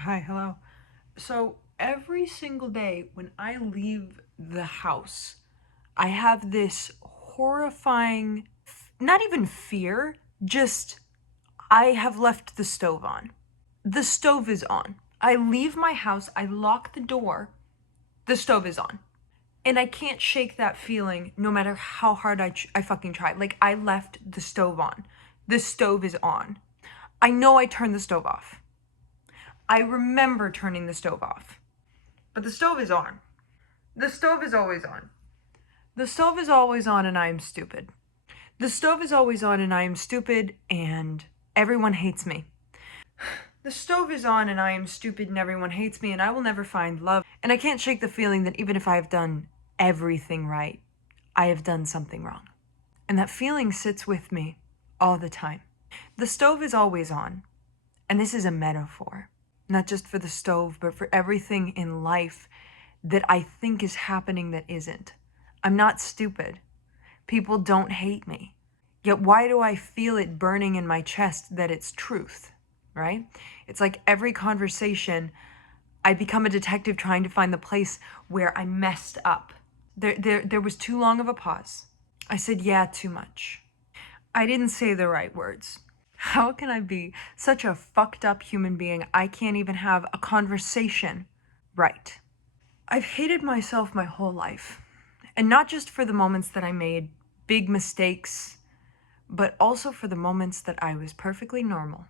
Hi, hello. So every single day when I leave the house, I have this horrifying, not even fear, just I have left the stove on. The stove is on. I leave my house, I lock the door, the stove is on. And I can't shake that feeling no matter how hard I fucking try. Like, I left the stove on. The stove is on. I know I turned the stove off. I remember turning the stove off. But the stove is on. The stove is always on. The stove is always on and I am stupid. The stove is always on and I am stupid and everyone hates me. The stove is on and I am stupid and everyone hates me and I will never find love. And I can't shake the feeling that even if I have done everything right, I have done something wrong. And that feeling sits with me all the time. The stove is always on. And this is a metaphor, not just for the stove, but for everything in life that I think is happening that isn't. I'm not stupid. People don't hate me. Yet why do I feel it burning in my chest that it's truth, right? It's like every conversation, I become a detective trying to find the place where I messed up. There was too long of a pause. I said yeah too much. I didn't say the right words. How can I be such a fucked up human being? I can't even have a conversation right. I've hated myself my whole life. And not just for the moments that I made big mistakes, but also for the moments that I was perfectly normal.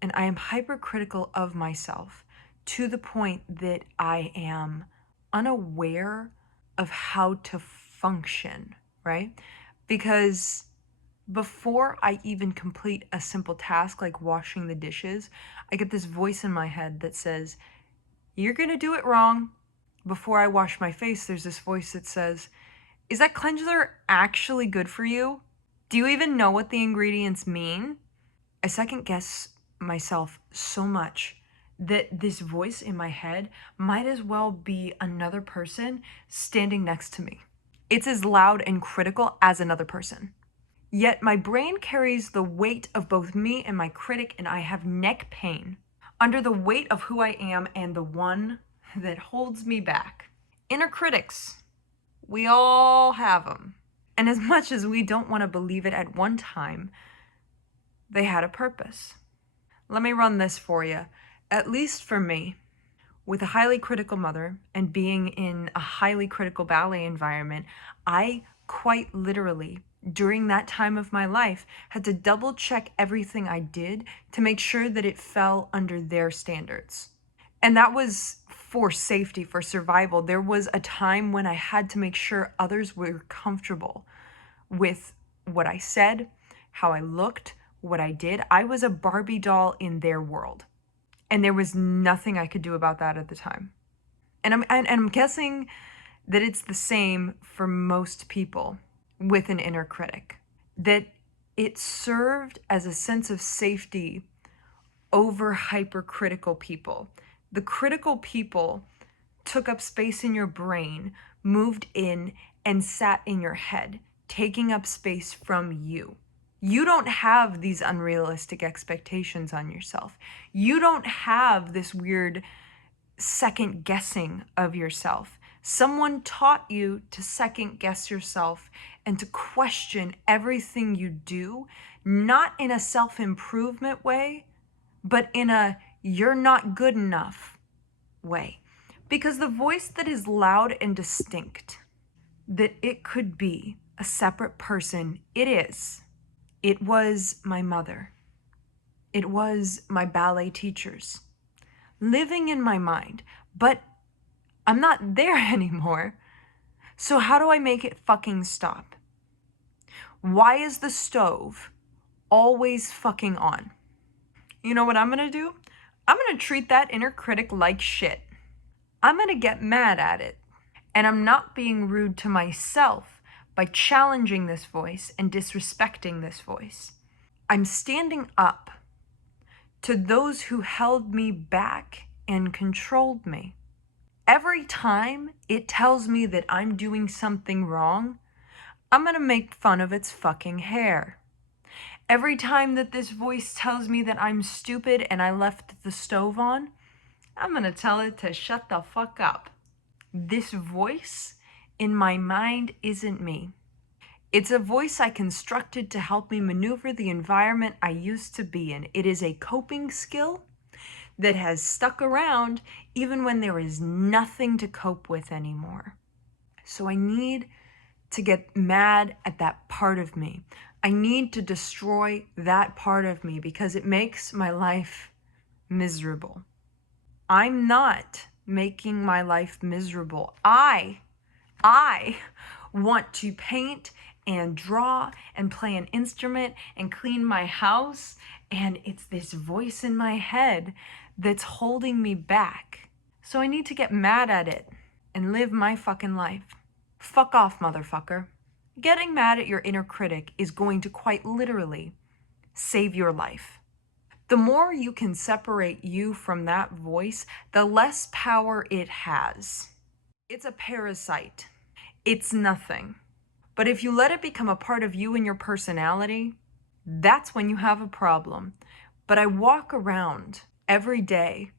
And I am hypercritical of myself to the point that I am unaware of how to function, right? Because before I even complete a simple task like washing the dishes, I get this voice in my head that says, "You're gonna do it wrong." Before I wash my face, there's this voice that says, "Is that cleanser actually good for you? Do you even know what the ingredients mean?" I second guess myself so much that this voice in my head might as well be another person standing next to me. It's as loud and critical as another person. Yet my brain carries the weight of both me and my critic, and I have neck pain under the weight of who I am and the one that holds me back. Inner critics. We all have them. And as much as we don't want to believe it at one time, they had a purpose. Let me run this for you. At least for me, with a highly critical mother and being in a highly critical ballet environment, I quite literally, during that time of my life, had to double check everything I did to make sure that it fell under their standards. And that was for safety, for survival. There was a time when I had to make sure others were comfortable with what I said, how I looked, what I did. I was a Barbie doll in their world. And there was nothing I could do about that at the time. And I'm guessing that it's the same for most people with an inner critic. That it served as a sense of safety over hypercritical people. The critical people took up space in your brain, moved in, and sat in your head, taking up space from you. You don't have these unrealistic expectations on yourself. You don't have this weird second guessing of yourself. Someone taught you to second guess yourself and to question everything you do, not in a self-improvement way, but in a "you're not good enough" way. Because the voice that is loud and distinct, that it could be a separate person, it is. It was my mother. It was my ballet teachers living in my mind, but I'm not there anymore. So how do I make it fucking stop? Why is the stove always fucking on? You know what I'm gonna do? I'm gonna treat that inner critic like shit. I'm gonna get mad at it. And I'm not being rude to myself by challenging this voice and disrespecting this voice. I'm standing up to those who held me back and controlled me. Every time it tells me that I'm doing something wrong, I'm gonna make fun of its fucking hair. Every time that this voice tells me that I'm stupid and I left the stove on, I'm gonna tell it to shut the fuck up. This voice in my mind isn't me. It's a voice I constructed to help me maneuver the environment I used to be in. It is a coping skill that has stuck around even when there is nothing to cope with anymore. So I need to get mad at that part of me. I need to destroy that part of me because it makes my life miserable. I'm not making my life miserable. I want to paint and draw and play an instrument and clean my house, and it's this voice in my head that's holding me back. So I need to get mad at it and live my fucking life. Fuck off, motherfucker. Getting mad at your inner critic is going to quite literally save your life. The more you can separate you from that voice, the less power it has. It's a parasite. It's nothing. But if you let it become a part of you and your personality, that's when you have a problem. But I walk around every day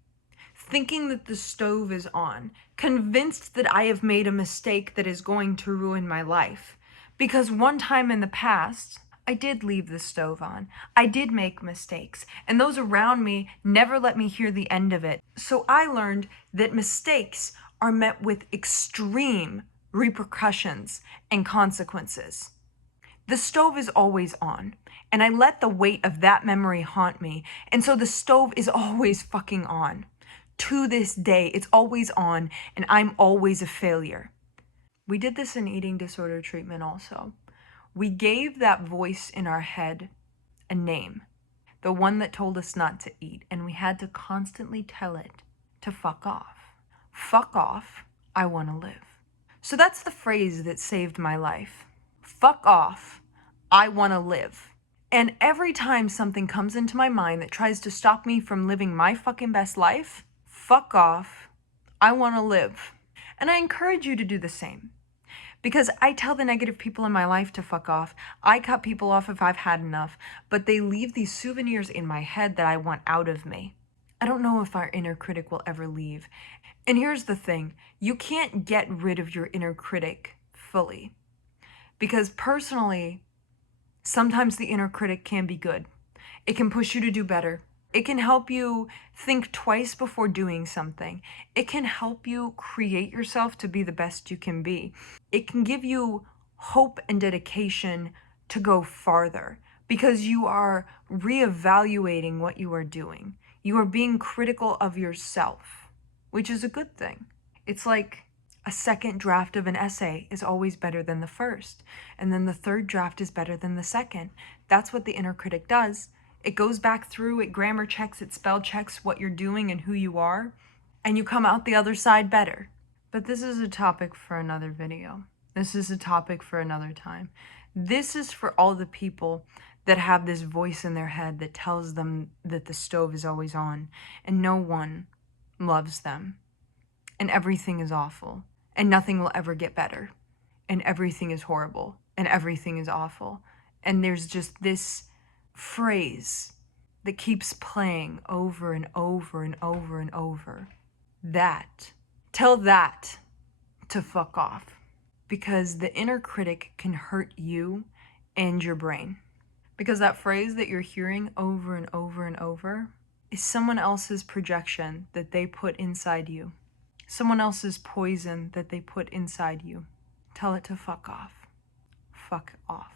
thinking that the stove is on, convinced that I have made a mistake that is going to ruin my life. Because one time in the past, I did leave the stove on. I did make mistakes, and those around me never let me hear the end of it. So I learned that mistakes are met with extreme repercussions and consequences. The stove is always on, and I let the weight of that memory haunt me, and so the stove is always fucking on. To this day, it's always on, and I'm always a failure. We did this in eating disorder treatment also. We gave that voice in our head a name, the one that told us not to eat, and we had to constantly tell it to fuck off. Fuck off, I want to live. So that's the phrase that saved my life. Fuck off, I want to live. And every time something comes into my mind that tries to stop me from living my fucking best life, fuck off, I want to live. And I encourage you to do the same. Because I tell the negative people in my life to fuck off. I cut people off if I've had enough, but they leave these souvenirs in my head that I want out of me. I don't know if our inner critic will ever leave. And here's the thing, you can't get rid of your inner critic fully. Because personally, sometimes the inner critic can be good. It can push you to do better. It can help you think twice before doing something. It can help you create yourself to be the best you can be. It can give you hope and dedication to go farther because you are reevaluating what you are doing. You are being critical of yourself, which is a good thing. It's like a second draft of an essay is always better than the first, and then the third draft is better than the second. That's what the inner critic does. It goes back through, it grammar checks, it spell checks what you're doing and who you are, and you come out the other side better. But this is a topic for another video. This is a topic for another time. This is for all the people that have this voice in their head that tells them that the stove is always on, and no one loves them, and everything is awful, and nothing will ever get better, and everything is horrible, and everything is awful. And there's just this phrase that keeps playing over and over and over and over. Tell that to fuck off, because the inner critic can hurt you and your brain. Because that phrase that you're hearing over and over and over is someone else's projection that they put inside you. Someone else's poison that they put inside you. Tell it to fuck off. Fuck off.